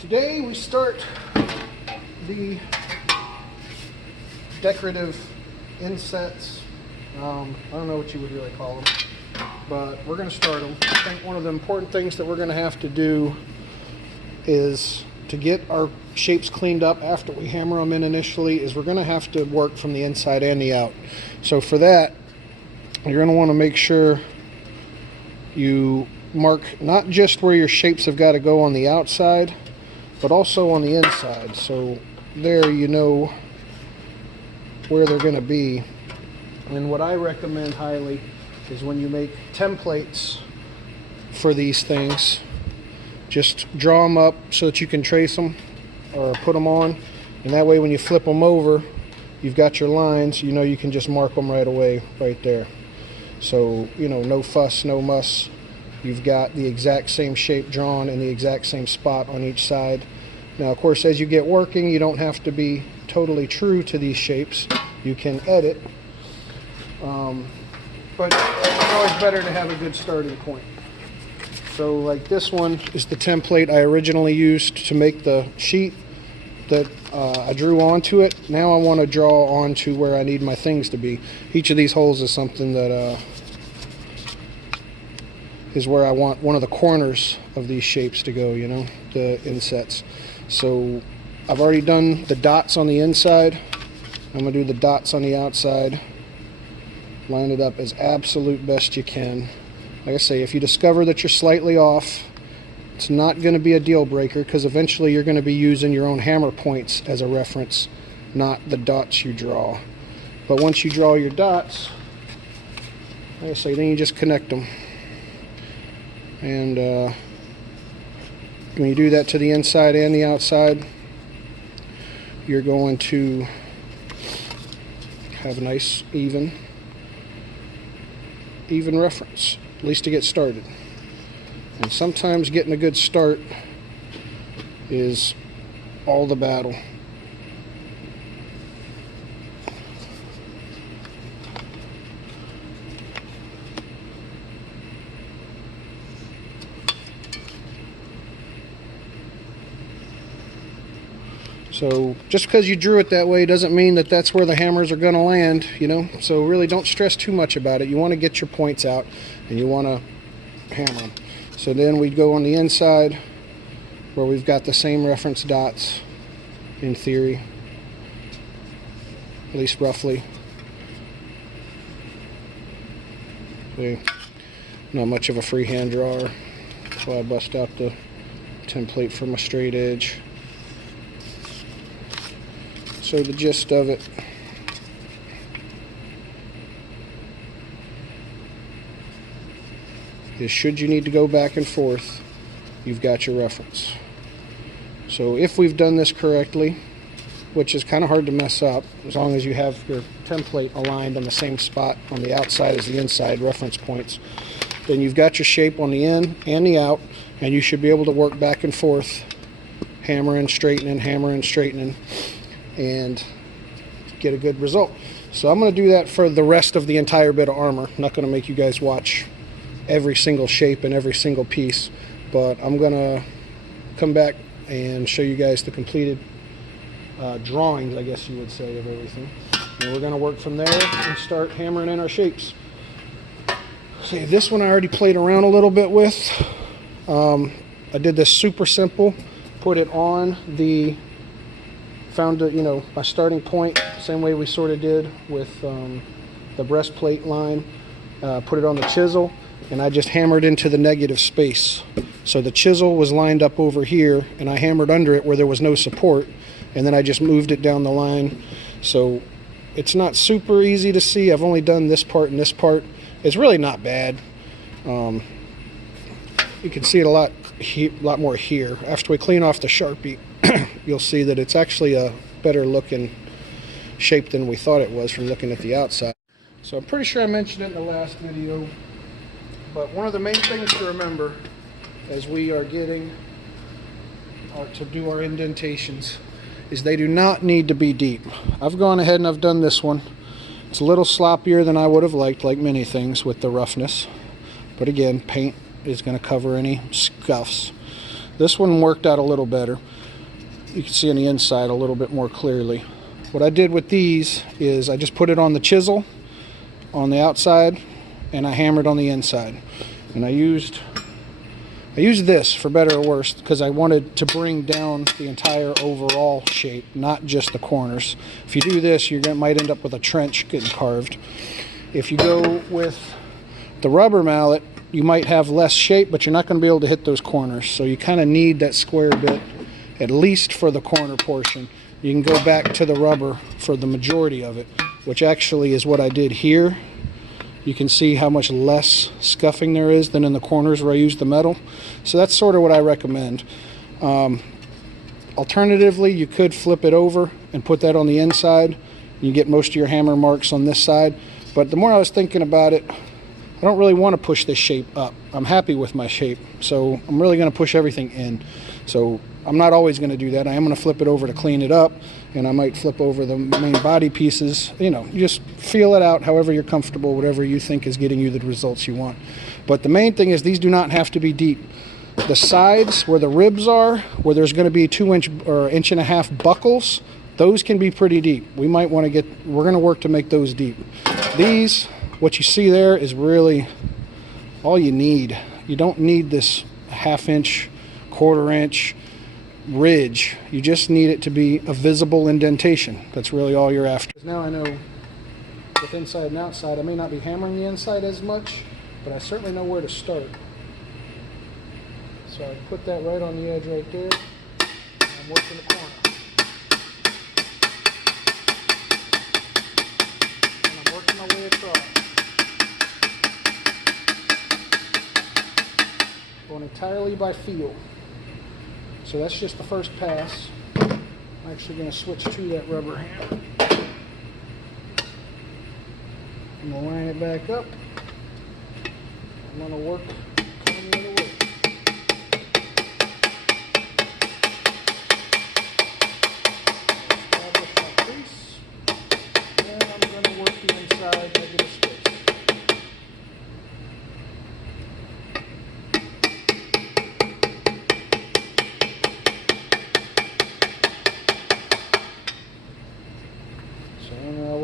Today we start the decorative insets. I don't know what you would really call them, but we're going to start them. I think one of the important things that we're going to have to do is to get our shapes cleaned up after we hammer them in initially, is we're going to have to work from the inside and the out. So for that, you're going to want to make sure you mark not just where your shapes have got to go on the outside, but also on the inside. So there you know where they're going to be. And what I recommend highly is when you make templates for these things, just draw them up so that you can trace them or put them on. And that way when you flip them over, you've got your lines, you know you can just mark them right away right there. So, you know, no fuss, no muss. You've got the exact same shape drawn in the exact same spot on each side. Now, of course, as you get working, you don't have to be totally true to these shapes. You can edit, but it's always better to have a good starting point. So like this one is the template I originally used to make the sheet that I drew onto it. Now I want to draw onto where I need my things to be. Each of these holes is something that is where I want one of the corners of these shapes to go, you know, the insets. So I've already done the dots on the inside. I'm going to do the dots on the outside. Line it up as absolute best you can. Like I say, if you discover that you're slightly off, it's not going to be a deal breaker, because eventually you're going to be using your own hammer points as a reference, not the dots you draw. But once you draw your dots, like I say, then you just connect them. And when you do that to the inside and the outside, you're going to have a nice even reference, at least to get started. And sometimes getting a good start is all the battle. So just because you drew it that way doesn't mean that that's where the hammers are going to land, you know. So really don't stress too much about it. You want to get your points out and you want to hammer them. So then we'd go on the inside where we've got the same reference dots in theory, at least roughly. Okay. Not much of a freehand drawer, so I bust out the template for my straight edge. So the gist of it is, should you need to go back and forth, you've got your reference. So if we've done this correctly, which is kind of hard to mess up, as long as you have your template aligned on the same spot on the outside as the inside reference points, then you've got your shape on the in and the out, and you should be able to work back and forth, hammering, straightening, and get a good result. So I'm going to do that for the rest of the entire bit of armor. I'm not going to make you guys watch every single shape and every single piece, but I'm going to come back and show you guys the completed drawings, I guess you would say, of everything. And we're going to work from there and start hammering in our shapes. See, this one I already played around a little bit with. I did this super simple, put it on the found you know, my starting point, same way we sort of did with the breastplate line. Put it on the chisel, and I just hammered into the negative space. So the chisel was lined up over here, and I hammered under it where there was no support, and then I just moved it down the line. So it's not super easy to see. I've only done this part and this part. It's really not bad. You can see it a lot more here. After we clean off the Sharpie, you'll see that it's actually a better looking shape than we thought it was from looking at the outside. So I'm pretty sure I mentioned it in the last video, but one of the main things to remember as we are getting to do our indentations is they do not need to be deep. I've gone ahead and I've done this one. It's a little sloppier than I would have liked, like many things with the roughness, but again, paint is going to cover any scuffs. This one worked out a little better. You can see on the inside a little bit more clearly. What I did with these is I just put it on the chisel on the outside and I hammered on the inside. And I used this, for better or worse, because I wanted to bring down the entire overall shape, not just the corners. If you do this, you might end up with a trench getting carved. If you go with the rubber mallet, you might have less shape, but you're not going to be able to hit those corners. So you kind of need that square bit, at least for the corner portion. You can go back to the rubber for the majority of it, which actually is what I did here. You can see how much less scuffing there is than in the corners where I used the metal. So that's sort of what I recommend. Alternatively, you could flip it over and put that on the inside. You get most of your hammer marks on this side. But the more I was thinking about it, I don't really want to push this shape up. I'm happy with my shape, so I'm really going to push everything in. So I'm not always going to do that. I am going to flip it over to clean it up, and I might flip over the main body pieces. You know, you just feel it out however you're comfortable, whatever you think is getting you the results you want. But the main thing is these do not have to be deep. The sides where the ribs are, where there's going to be 2-inch or 1.5 inch buckles, those can be pretty deep. We might want to we're going to work to make those deep. These, what you see there is really all you need. You don't need this 1/2 inch, 1/4 inch ridge. You just need it to be a visible indentation. That's really all you're after. Now I know with inside and outside, I may not be hammering the inside as much, but I certainly know where to start. So I put that right on the edge right there, and I'm working the corner. And I'm working my way across. Going entirely by feel. So that's just the first pass. I'm actually going to switch to that rubber hammer. I'm going to line it back up. I'm going to work coming the other way. Establish my crease. And I'm going to work the inside negative space.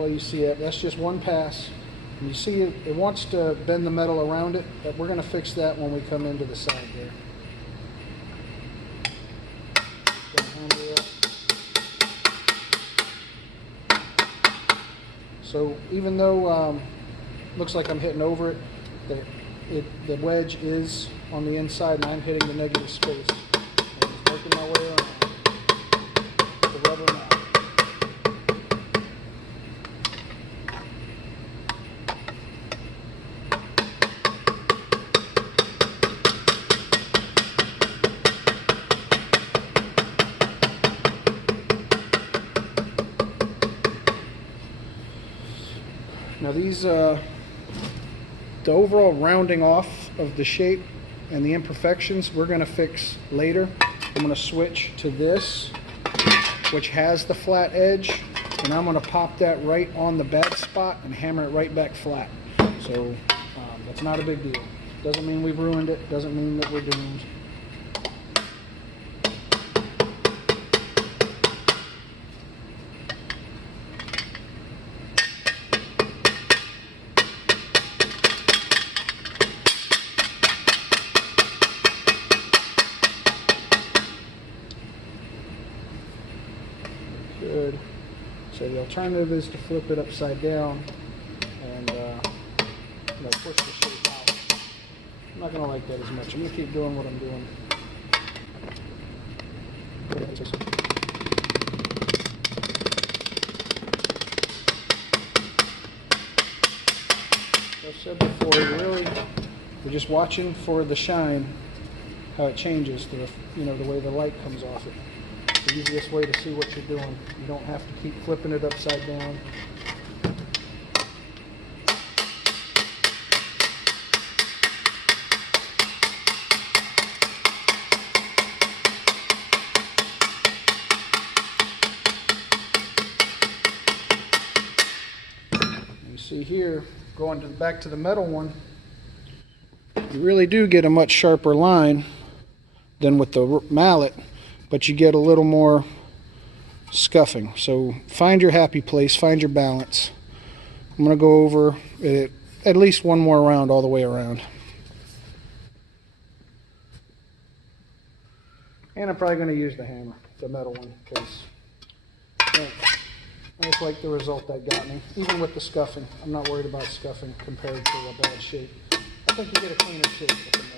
You see it, that's just one pass. And you see it wants to bend the metal around it, but we're going to fix that when we come into the side there. So even though looks like I'm hitting over it, the wedge is on the inside and I'm hitting the negative space. And just working my way around the rubber mat. Now these, the overall rounding off of the shape and the imperfections we're going to fix later. I'm going to switch to this, which has the flat edge, and I'm going to pop that right on the bad spot and hammer it right back flat. So that's not a big deal. Doesn't mean we've ruined it, doesn't mean that we're doomed. Good. So the alternative is to flip it upside down and push the shape out. I'm not going to like that as much. I'm going to keep doing what I'm doing. As I said before, you're just watching for the shine, how it changes, the way the light comes off it. The easiest way to see what you're doing. You don't have to keep flipping it upside down. You see here, going back to the metal one, you really do get a much sharper line than with the mallet, but you get a little more scuffing. So find your happy place, find your balance. I'm going to go over it at least one more round all the way around. And I'm probably going to use the hammer, the metal one, because I just like the result that got me. Even with the scuffing, I'm not worried about scuffing compared to a bad shape. I think you get a cleaner shape with the metal.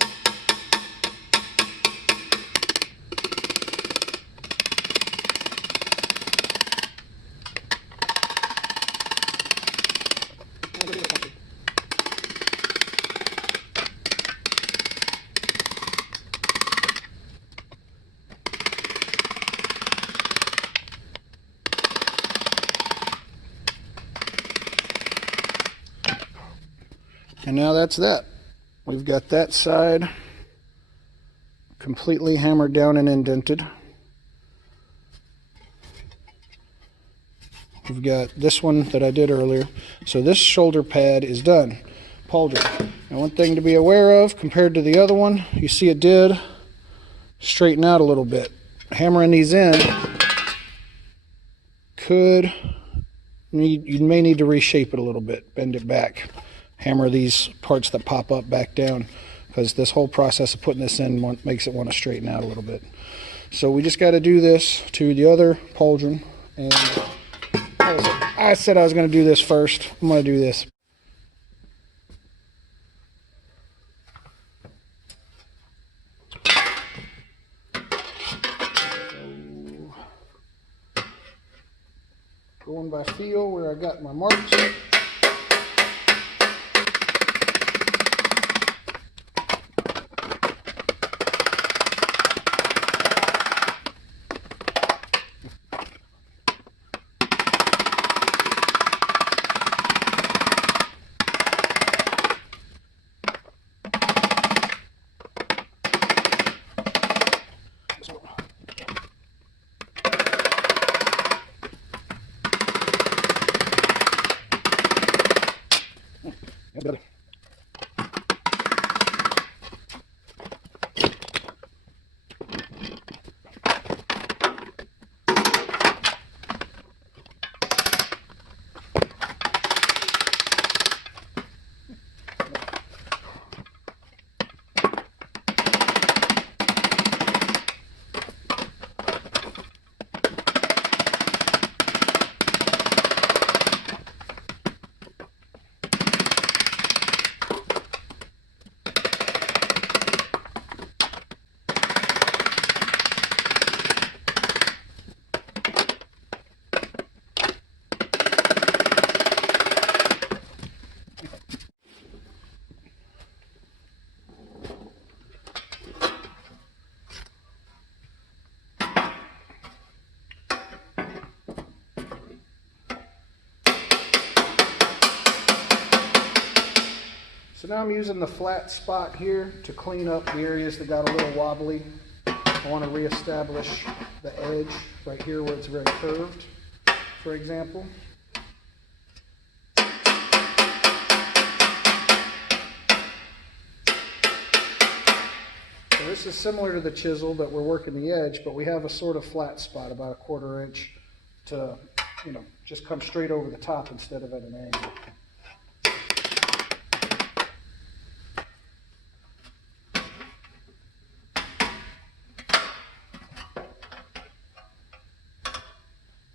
And now that's that. We've got that side completely hammered down and indented. We've got this one that I did earlier. So this shoulder pad is done. Pauldron. Now one thing to be aware of compared to the other one, you see it did straighten out a little bit. Hammering these in you may need to reshape it a little bit, bend it back. Hammer these parts that pop up back down, because this whole process of putting this in makes it want to straighten out a little bit. So we just got to do this to the other pauldron, and I said I was going to do this first. I'm going to do this. So, going by feel where I got my marks. So now I'm using the flat spot here to clean up the areas that got a little wobbly. I want to reestablish the edge right here where it's very curved, for example. So this is similar to the chisel that we're working the edge, but we have a sort of flat spot about a 1/4 inch to, just come straight over the top instead of at an angle.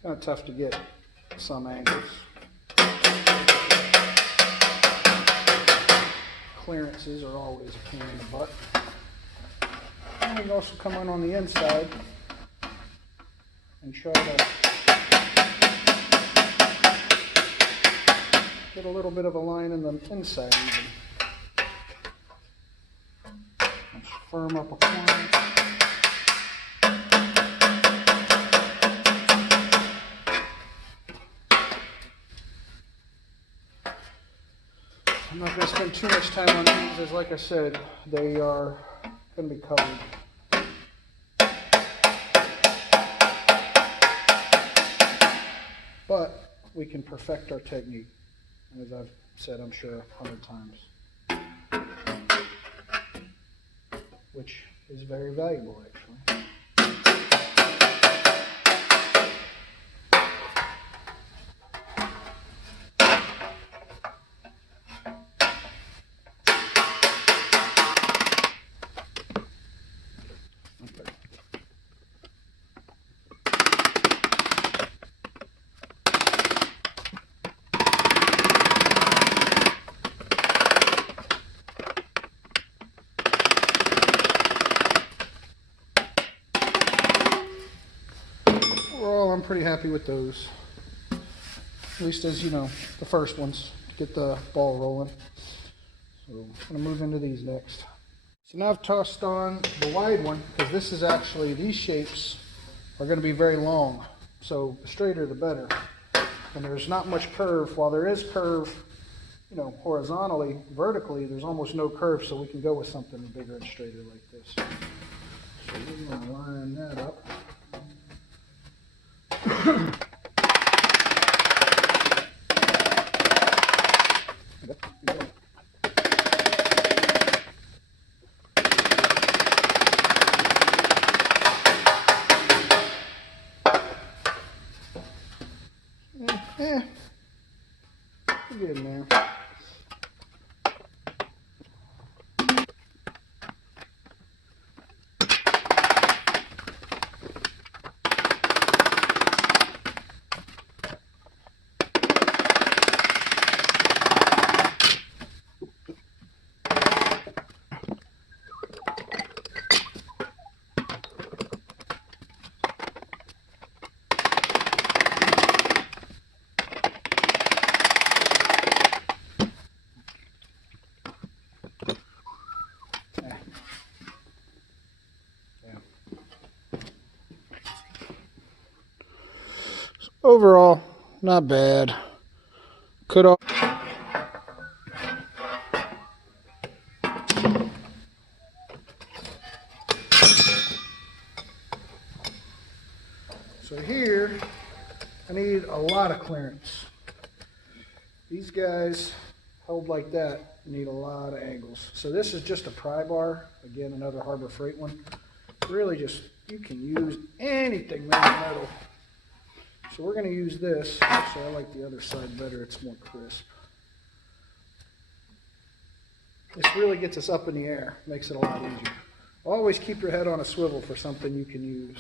Kind of tough to get some angles. Clearances are always a pain in the butt. And we can also come in on the inside and try to get a little bit of a line in the inside even. Let's firm up a corner. I'm not going to spend too much time on these, as like I said, they are going to be covered. But we can perfect our technique, as I've said, I'm sure, 100 times. Which is very valuable, actually. Overall, I'm pretty happy with those. At least as, you know, the first ones to get the ball rolling. So I'm going to move into these next. So now I've tossed on the wide one, because this is actually, these shapes are going to be very long. So the straighter the better. And there's not much curve. While there is curve, you know, horizontally, vertically, there's almost no curve, so we can go with something bigger and straighter like this. So we're going to line that up. We're getting there. Overall, not bad. Could all. So here, I need a lot of clearance. These guys held like that need a lot of angles. So this is just a pry bar. Again, another Harbor Freight one. Really just, you can use anything made of metal. So we're going to use this. Actually, I like the other side better. It's more crisp. This really gets us up in the air. Makes it a lot easier. Always keep your head on a swivel for something you can use.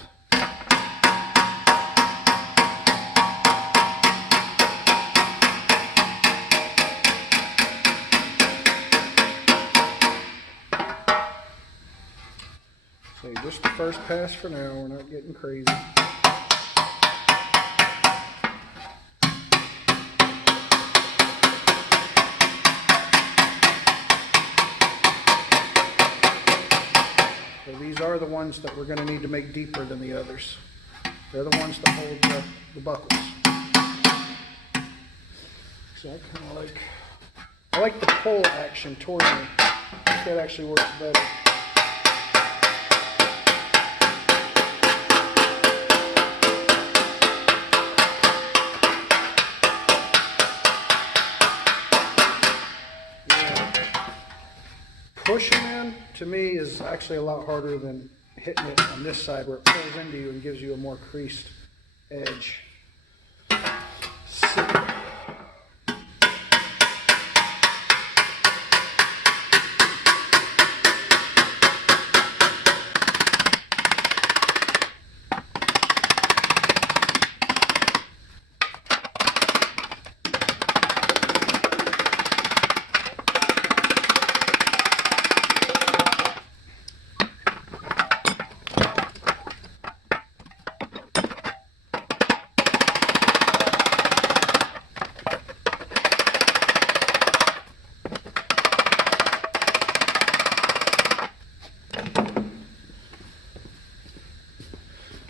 So just the first pass for now. We're not getting crazy. These are the ones that we're going to need to make deeper than the others. They're the ones that hold the buckles. So I like the pull action toward me. I think that actually works better. Pushing in, to me, is actually a lot harder than hitting it on this side where it pulls into you and gives you a more creased edge.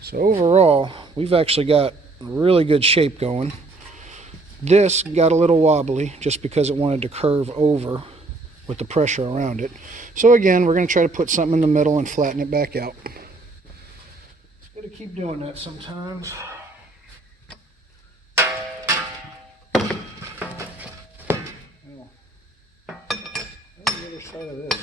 So overall, we've actually got a really good shape going. This got a little wobbly just because it wanted to curve over with the pressure around it. So again, we're going to try to put something in the middle and flatten it back out. It's good to keep doing that sometimes. Well, on the other side of this.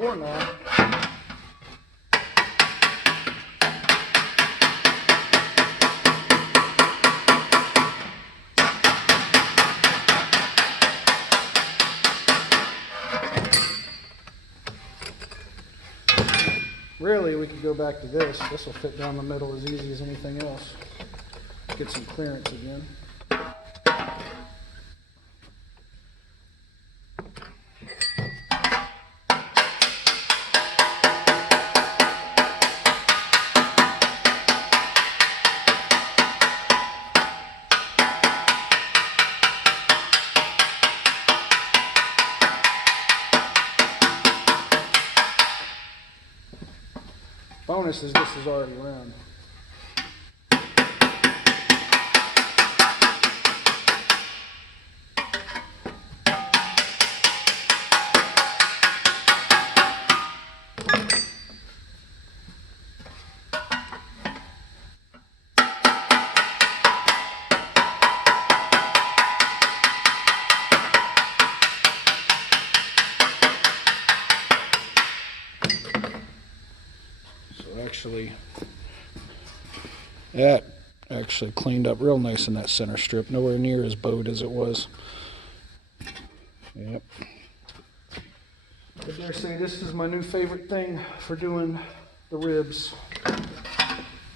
before now. Really, we could go back to this. This will fit down the middle as easy as anything else. Get some clearance again. Bonus is this is already round. That actually cleaned up real nice in that center strip, nowhere near as bowed as it was. Yep. I dare say this is my new favorite thing for doing the ribs.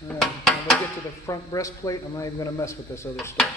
When we get to the front breastplate, I'm not even going to mess with this other stuff.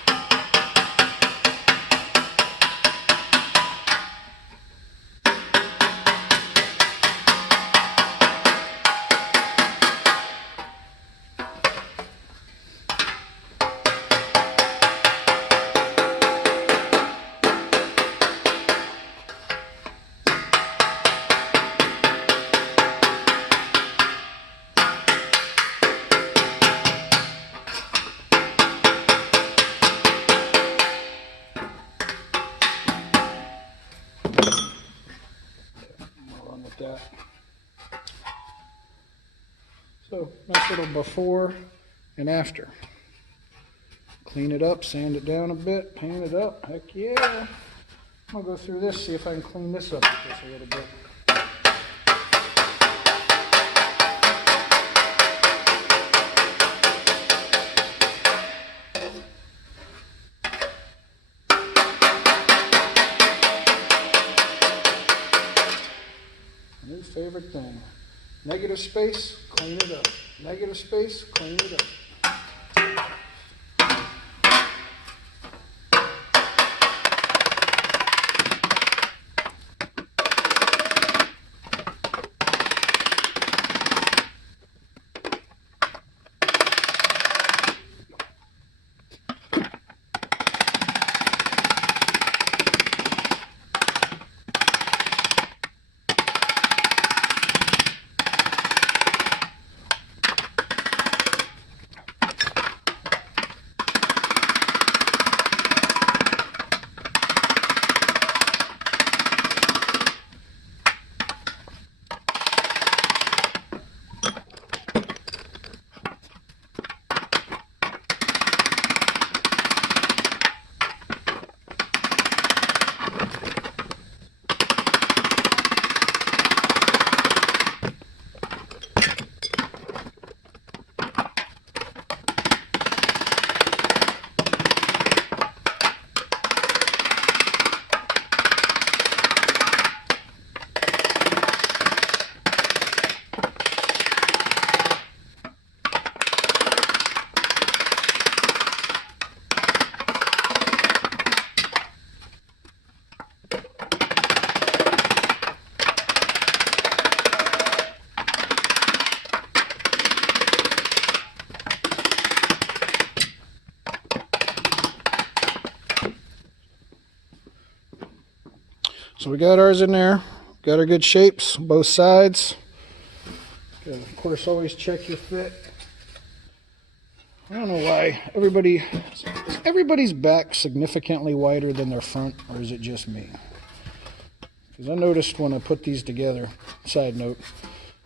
That. So nice little before and after. Clean it up, sand it down a bit, paint it up. Heck yeah. I'm gonna go through this, see if I can clean this up with this a little bit. New favorite thing. Negative space, clean it up. Negative space, clean it up. So we got ours in there, got our good shapes, both sides. Gotta, of course, always check your fit. I don't know why is everybody's back significantly wider than their front, or is it just me? Because I noticed when I put these together, side note,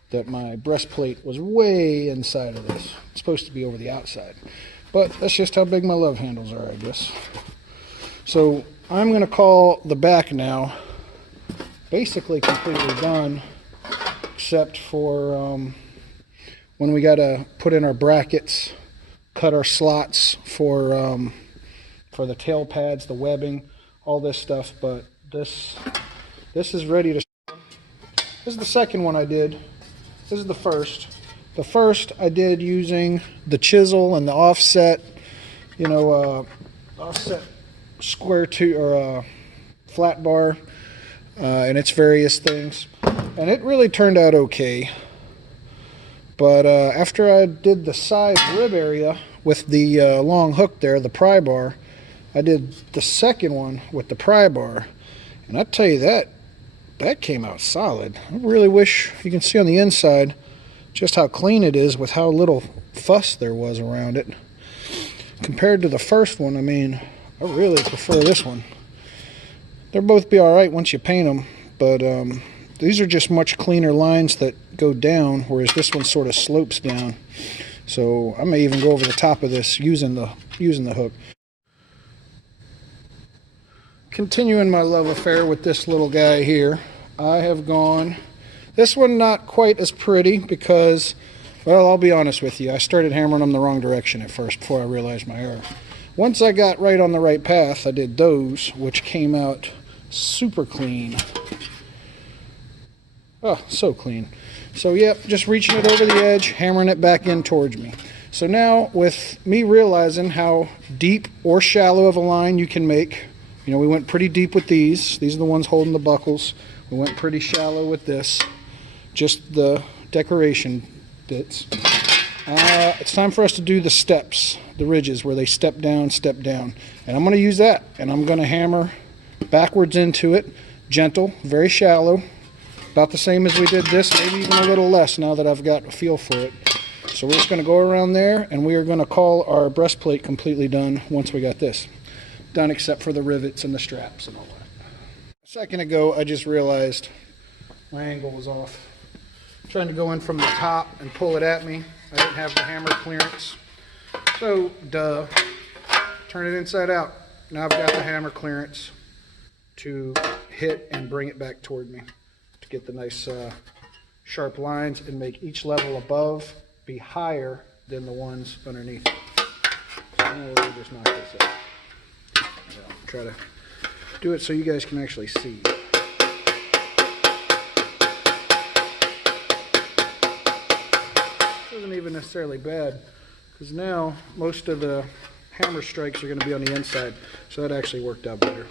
that my breastplate was way inside of this. It's supposed to be over the outside. But that's just how big my love handles are, I guess. So I'm going to call the back now basically completely done. except for when we got to put in our brackets, cut our slots for the tail pads, the webbing, all this stuff. But this is ready to. This is the second one I did. This is the first. The first I did using the chisel and the offset, you know, offset square tooth or flat bar, and its various things, and it really turned out okay. But after I did the side rib area with the long hook there, the pry bar, I did the second one with the pry bar, and I tell you that came out solid. I really wish you can see on the inside just how clean it is with how little fuss there was around it. Compared to the first one, I mean, I really prefer this one. They'll both be alright once you paint them, but these are just much cleaner lines that go down, whereas this one sort of slopes down. So I may even go over the top of this using the hook. Continuing my love affair with this little guy here, I have gone. This one not quite as pretty because, well, I'll be honest with you, I started hammering them the wrong direction at first before I realized my error. Once I got right on the right path, I did those, which came out super clean. Oh, so clean. So yep, just reaching it over the edge, hammering it back in towards me. So now with me realizing how deep or shallow of a line you can make, you know, we went pretty deep with these. These are the ones holding the buckles. We went pretty shallow with this. Just the decoration bits. It's time for us to do the steps, the ridges where they step down. And I'm going to use that, and I'm going to hammer backwards into it, gentle, very shallow, about the same as we did this, maybe even a little less now that I've got a feel for it. So we're just going to go around there, and we are going to call our breastplate completely done once we got this done, except for the rivets and the straps and all that. A second ago, I just realized my angle was off. Trying to go in from the top and pull it at me. I didn't have the hammer clearance. So, duh. Turn it inside out. Now I've got the hammer clearance to hit and bring it back toward me to get the nice sharp lines and make each level above be higher than the ones underneath. So now we'll just knock this out. I'll try to do it so you guys can actually see. Isn't even necessarily bad because now most of the hammer strikes are going to be on the inside, so that actually worked out better.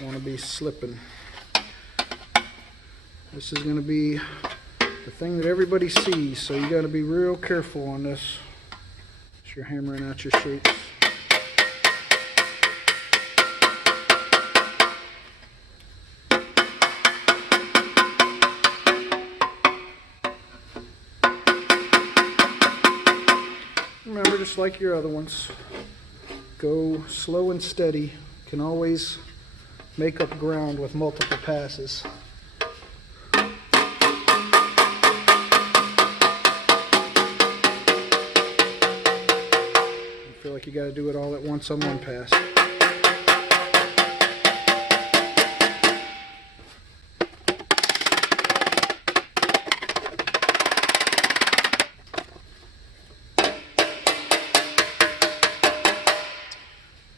Want to be slipping. This is going to be the thing that everybody sees, so you got to be real careful on this as you're hammering out your shapes. Remember, just like your other ones, go slow and steady. Can always make up ground with multiple passes. I feel like you got to do it all at once on one pass.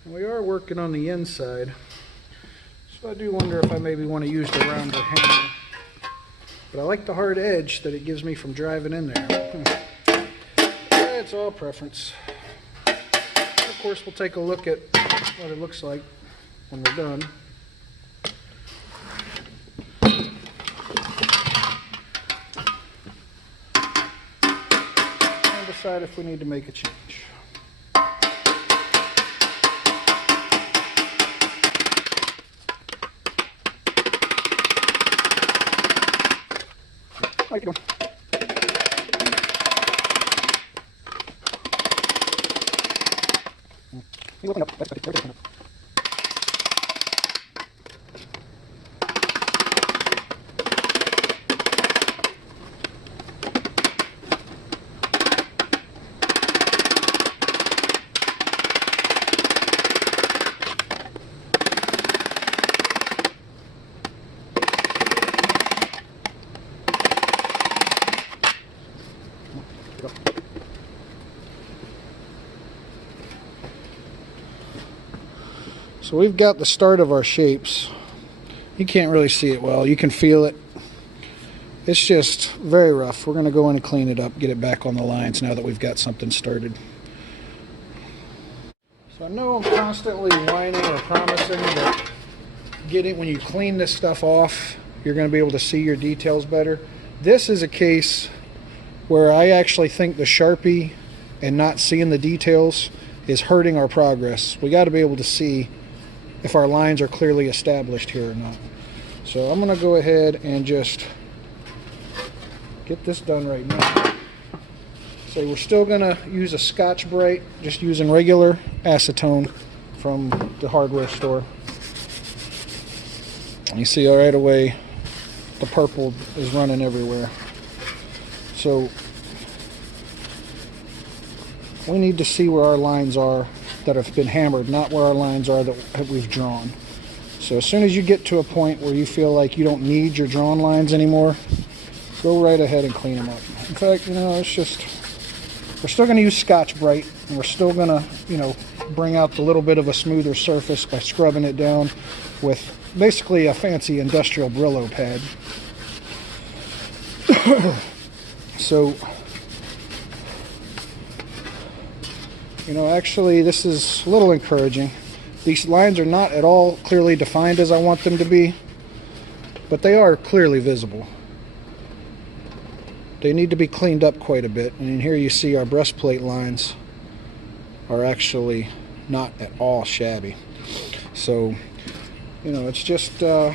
We are working on the inside. So I do wonder if I maybe want to use the rounder hammer. But I like the hard edge that it gives me from driving in there. It's all preference. Of course, we'll take a look at what it looks like when we're done. And decide if we need to make a change. There you go. So we've got the start of our shapes. You can't really see it well. You can feel it. It's just very rough. We're going to go in and clean it up, get it back on the lines now that we've got something started. So I know I'm constantly whining or promising that when you clean this stuff off, you're going to be able to see your details better. This is a case where I actually think the Sharpie and not seeing the details is hurting our progress. We got to be able to see if our lines are clearly established here or not. So I'm going to go ahead and just get this done right now. So we're still going to use a Scotch-Brite, just using regular acetone from the hardware store. You see right away the purple is running everywhere. So we need to see where our lines are that have been hammered, not where our lines are that we've drawn. So as soon as you get to a point where you feel like you don't need your drawn lines anymore, go right ahead and clean them up. In fact, it's just, we're still going to use Scotch-Brite, and we're still going to, bring out the little bit of a smoother surface by scrubbing it down with basically a fancy industrial Brillo pad. So, actually this is a little encouraging. These lines are not at all clearly defined as I want them to be, but they are clearly visible. They need to be cleaned up quite a bit, and here you see our breastplate lines are actually not at all shabby. So, it's just a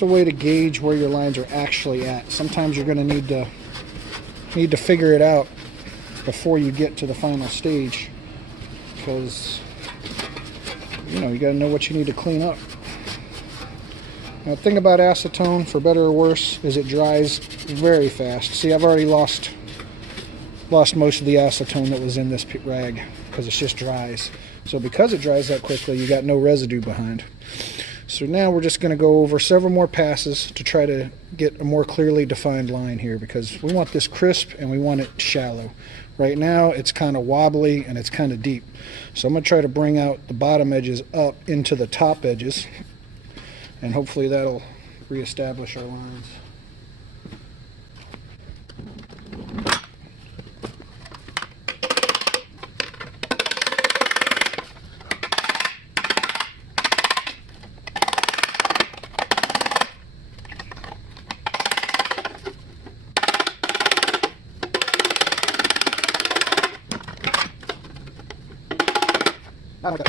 way to gauge where your lines are actually at. Sometimes you're going to need to figure it out before you get to the final stage, because you got to know what you need to clean up. Now, the thing about acetone, for better or worse, is it dries very fast. See, I've already lost most of the acetone that was in this rag because it just dries. So because it dries that quickly, you got no residue behind. So now we're just going to go over several more passes to try to get a more clearly defined line here, because we want this crisp and we want it shallow. Right now it's kind of wobbly and it's kind of deep. So I'm going to try to bring out the bottom edges up into the top edges, and hopefully that'll reestablish our lines. Okay.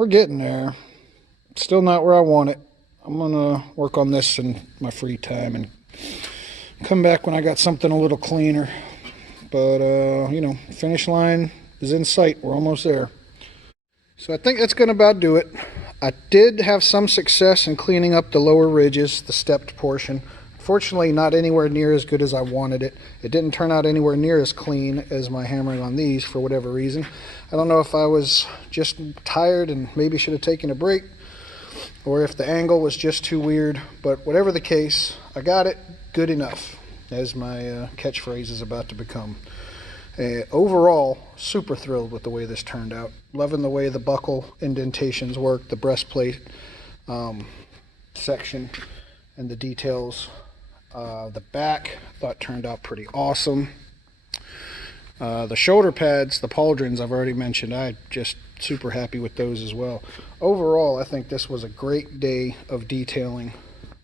we're getting there. Still not where I want it. I'm gonna work on this in my free time and come back when I got something a little cleaner. But you know, finish line is in sight. We're almost there. So I think that's gonna about do it. I did have some success in cleaning up the lower ridges, the stepped portion. Fortunately, not anywhere near as good as I wanted it. It didn't turn out anywhere near as clean as my hammering on these for whatever reason. I don't know if I was just tired and maybe should have taken a break, or if the angle was just too weird, but whatever the case, I got it good enough, as my catchphrase is about to become. Overall, super thrilled with the way this turned out. Loving the way the buckle indentations work, the breastplate section, and the details. The back, I thought turned out pretty awesome. The shoulder pads, the pauldrons I've already mentioned, I just super happy with those as well. Overall, I think this was a great day of detailing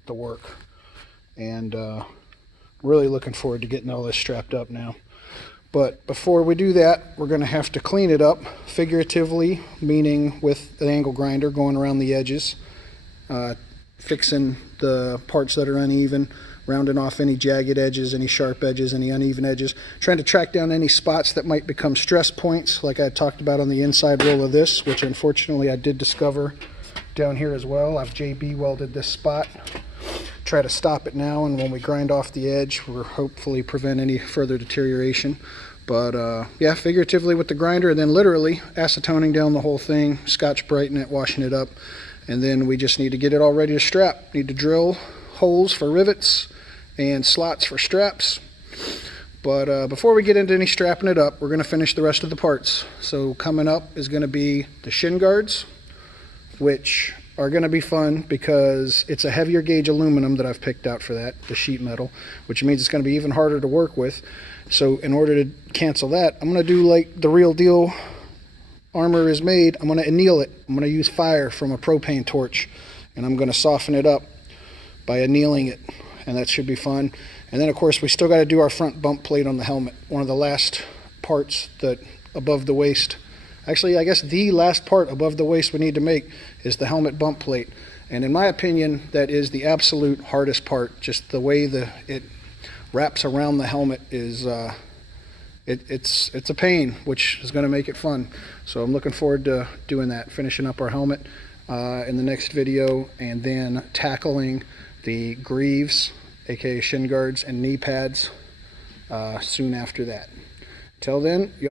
the work, and really looking forward to getting all this strapped up now. But before we do that, we're going to have to clean it up figuratively, meaning with the angle grinder going around the edges, fixing the parts that are uneven, rounding off any jagged edges, any sharp edges, any uneven edges, trying to track down any spots that might become stress points, like I talked about on the inside roll of this, which unfortunately I did discover down here as well. I've JB welded this spot. Try to stop it now, and when we grind off the edge, we'll hopefully prevent any further deterioration. But yeah, figuratively with the grinder, and then literally acetoning down the whole thing, Scotch Brighten it, washing it up, and then we just need to get it all ready to strap. Need to drill holes for rivets and slots for straps. But before we get into any strapping it up, we're going to finish the rest of the parts. So coming up is going to be the shin guards, which are going to be fun because it's a heavier gauge aluminum that I've picked out for that, the sheet metal, which means it's going to be even harder to work with. So in order to cancel that, I'm going to do like the real deal Armor is made. I'm going to anneal it. I'm going to use fire from a propane torch, and I'm going to soften it up by annealing it, and that should be fun. And then of course we still got to do our front bump plate on the helmet, one of the last parts that above the waist. Actually, I guess the last part above the waist we need to make is the helmet bump plate. And in my opinion, that is the absolute hardest part. Just the way it wraps around the helmet is it's a pain, which is going to make it fun. So I'm looking forward to doing that, finishing up our helmet in the next video, and then tackling the greaves, aka shin guards and knee pads, soon after that. Till then,